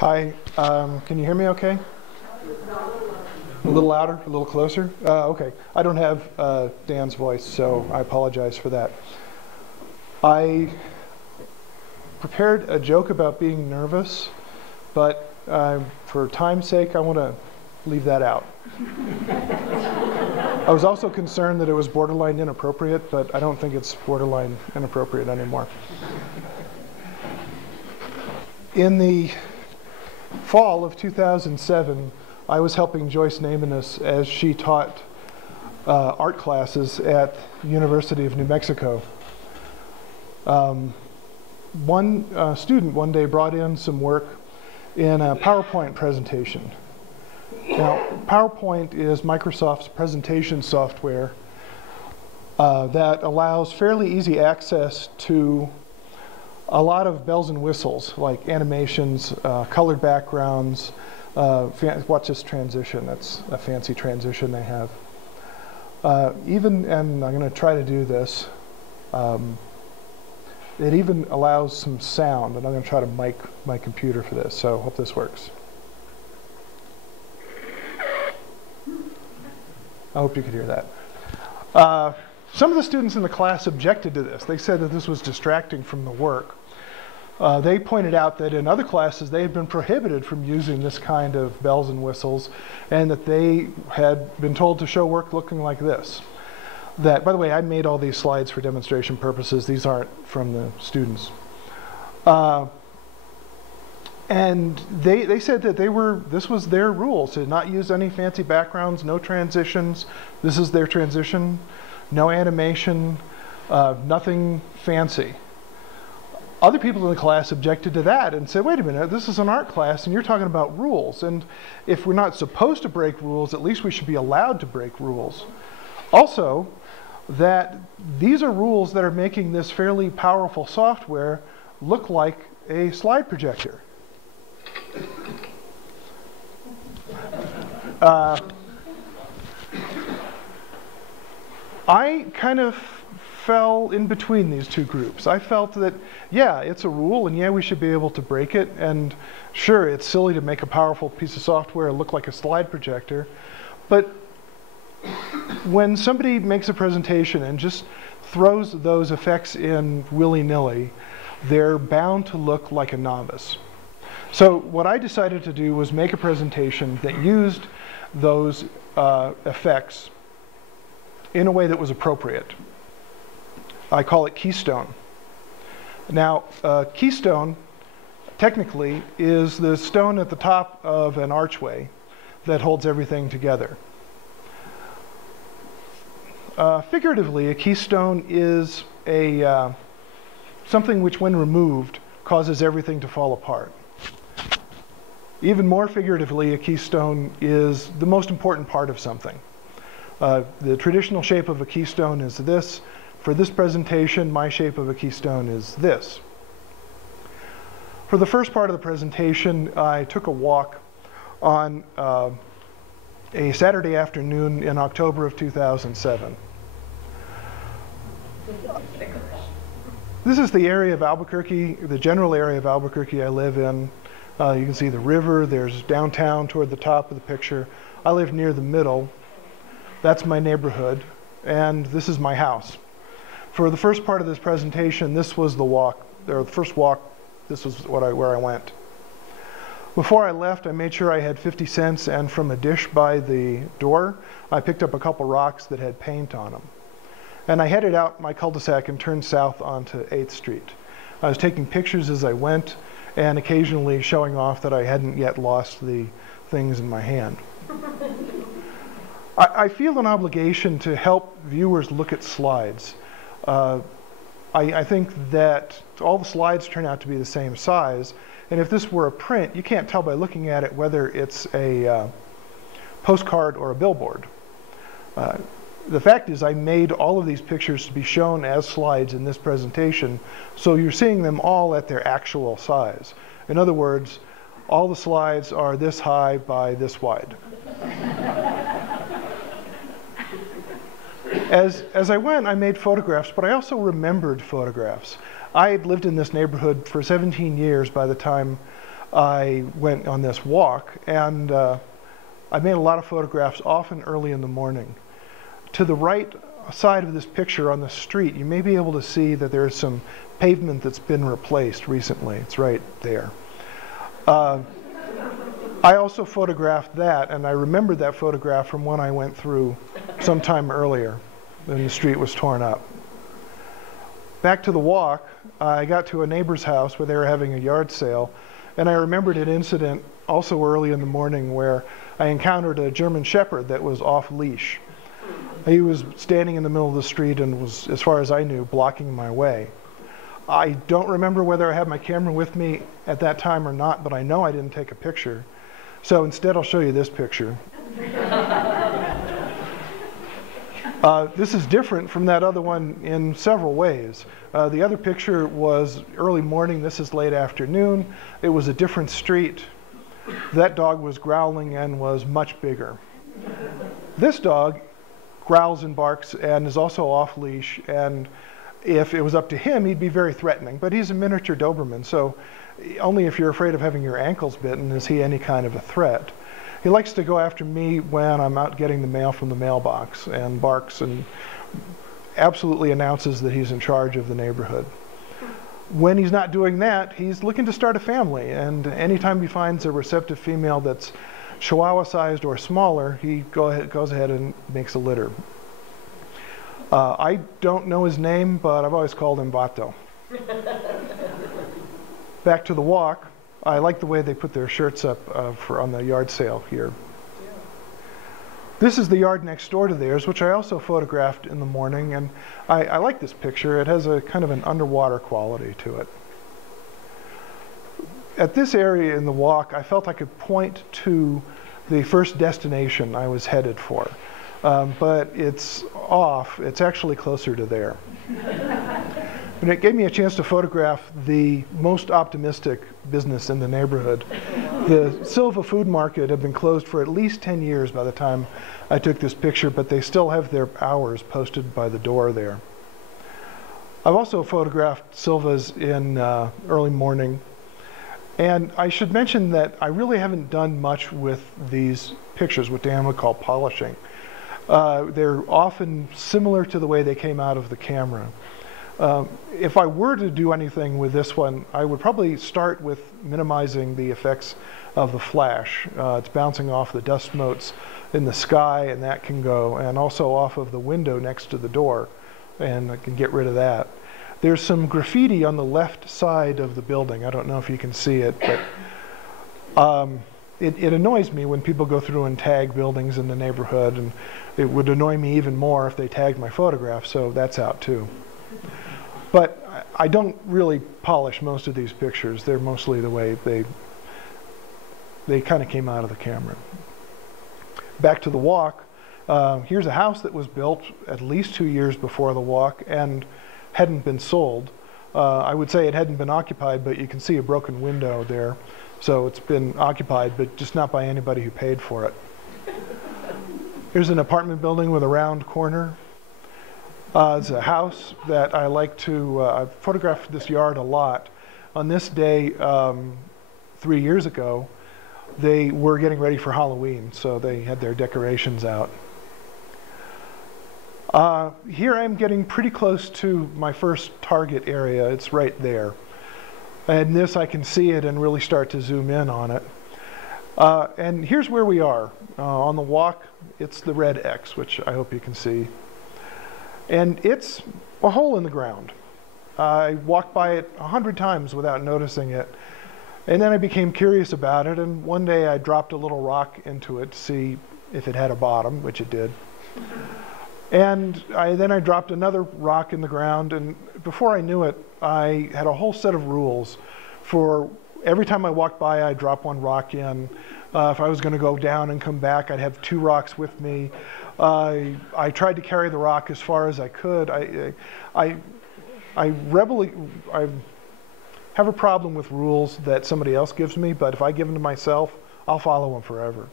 Hi, can you hear me okay? A little louder, a little closer? Okay, I don't have Dan's voice, so I apologize for that. I prepared a joke about being nervous, but for time's sake, I want to leave that out. I was also concerned that it was borderline inappropriate, but I don't think it's borderline inappropriate anymore. In the fall of 2007, I was helping Joyce Namanis as she taught art classes at the University of New Mexico. One student one day brought in some work in a PowerPoint presentation. Now, PowerPoint is Microsoft's presentation software that allows fairly easy access to a lot of bells and whistles, like animations, colored backgrounds. Watch this transition. That's a fancy transition they have. And I'm going to try to do this, it even allows some sound, and I'm going to try to mic my computer for this, so I hope this works. I hope you could hear that. Some of the students in the class objected to this. They said that this was distracting from the work. They pointed out that in other classes they had been prohibited from using this kind of bells and whistles, and that they had been told to show work looking like this. By the way, I made all these slides for demonstration purposes. These aren't from the students. And they said that this was their rules, to not use any fancy backgrounds, no transitions. This is their transition, no animation, nothing fancy. Other people in the class objected to that and said, wait a minute, this is an art class and you're talking about rules. And if we're not supposed to break rules, at least we should be allowed to break rules. Also, that these are rules that are making this fairly powerful software look like a slide projector. I kind of fell in between these two groups. I felt that, yeah, it's a rule, and yeah, we should be able to break it, and sure, it's silly to make a powerful piece of software look like a slide projector, but when somebody makes a presentation and just throws those effects in willy-nilly, they're bound to look like a novice. So what I decided to do was make a presentation that used those effects in a way that was appropriate. I call it Keystone. Now, Keystone, technically, is the stone at the top of an archway that holds everything together. Figuratively, a keystone is something which, when removed, causes everything to fall apart. Even more figuratively, a keystone is the most important part of something. The traditional shape of a keystone is this. For this presentation, my shape of a keystone is this. For the first part of the presentation, I took a walk on a Saturday afternoon in October of 2007. This is the area of Albuquerque, the general area of Albuquerque I live in. You can see the river, there's downtown toward the top of the picture. I live near the middle. That's my neighborhood, and this is my house. For the first part of this presentation, this was the walk, or the first walk, this was where I went. Before I left, I made sure I had 50 cents, and from a dish by the door, I picked up a couple rocks that had paint on them. And I headed out my cul-de-sac and turned south onto 8th Street. I was taking pictures as I went, and occasionally showing off that I hadn't yet lost the things in my hand. I feel an obligation to help viewers look at slides. I think that all the slides turn out to be the same size, and if this were a print, you can't tell by looking at it whether it's a postcard or a billboard. The fact is, I made all of these pictures to be shown as slides in this presentation, so you're seeing them all at their actual size. In other words, all the slides are this high by this wide. As I went, I made photographs, but I also remembered photographs. I had lived in this neighborhood for 17 years by the time I went on this walk, and I made a lot of photographs, often early in the morning. To the right side of this picture on the street, you may be able to see that there's some pavement that's been replaced recently. It's right there. I also photographed that, and I remembered that photograph from when I went through sometime earlier, when the street was torn up. Back to the walk, I got to a neighbor's house where they were having a yard sale, and I remembered an incident also early in the morning where I encountered a German Shepherd that was off leash. He was standing in the middle of the street and was, as far as I knew, blocking my way. I don't remember whether I had my camera with me at that time or not, but I know I didn't take a picture. So instead, I'll show you this picture. This is different from that other one in several ways. The other picture was early morning. This is late afternoon. It was a different street. That dog was growling and was much bigger. This dog growls and barks and is also off leash, and if it was up to him, he'd be very threatening. But he's a miniature Doberman, so only if you're afraid of having your ankles bitten is he any kind of a threat. He likes to go after me when I'm out getting the mail from the mailbox, and barks and absolutely announces that he's in charge of the neighborhood. When he's not doing that, he's looking to start a family, and anytime he finds a receptive female that's Chihuahua-sized or smaller, he goes ahead and makes a litter. I don't know his name, but I've always called him Vato. Back to the walk. I like the way they put their shirts up on the yard sale here. Yeah. This is the yard next door to theirs, which I also photographed in the morning, and I like this picture. It has a kind of an underwater quality to it. At this area in the walk, I felt I could point to the first destination I was headed for. But it's off. It's actually closer to there. And it gave me a chance to photograph the most optimistic business in the neighborhood. The Silva Food Market had been closed for at least 10 years by the time I took this picture, but they still have their hours posted by the door there. I've also photographed Silva's in early morning. And I should mention that I really haven't done much with these pictures, what Dan would call polishing. They're often similar to the way they came out of the camera. If I were to do anything with this one, I would probably start with minimizing the effects of the flash. It's bouncing off the dust motes in the sky, and that can go, and also off of the window next to the door, and I can get rid of that. There's some graffiti on the left side of the building. I don't know if you can see it, but it annoys me when people go through and tag buildings in the neighborhood, and it would annoy me even more if they tagged my photograph, so that's out too. But I don't really polish most of these pictures. They're mostly the way they kind of came out of the camera. Back to the walk. Here's a house that was built at least 2 years before the walk and hadn't been sold. I would say it hadn't been occupied, but you can see a broken window there. So it's been occupied, but just not by anybody who paid for it. Here's an apartment building with a round corner. It's a house that I like to, I've photographed this yard a lot. On this day, 3 years ago, they were getting ready for Halloween, so they had their decorations out. Here I'm getting pretty close to my first target area. It's right there. And this, I can see it and really start to zoom in on it. And here's where we are. On the walk, it's the red X, which I hope you can see. And it's a hole in the ground. I walked by it 100 times without noticing it. And then I became curious about it, and one day I dropped a little rock into it to see if it had a bottom, which it did. And then I dropped another rock in the ground, and before I knew it, I had a whole set of rules for every time I walked by, I'd drop one rock in. If I was going to go down and come back, I'd have 2 rocks with me. I tried to carry the rock as far as I could. I have a problem with rules that somebody else gives me, but if I give them to myself, I'll follow them forever.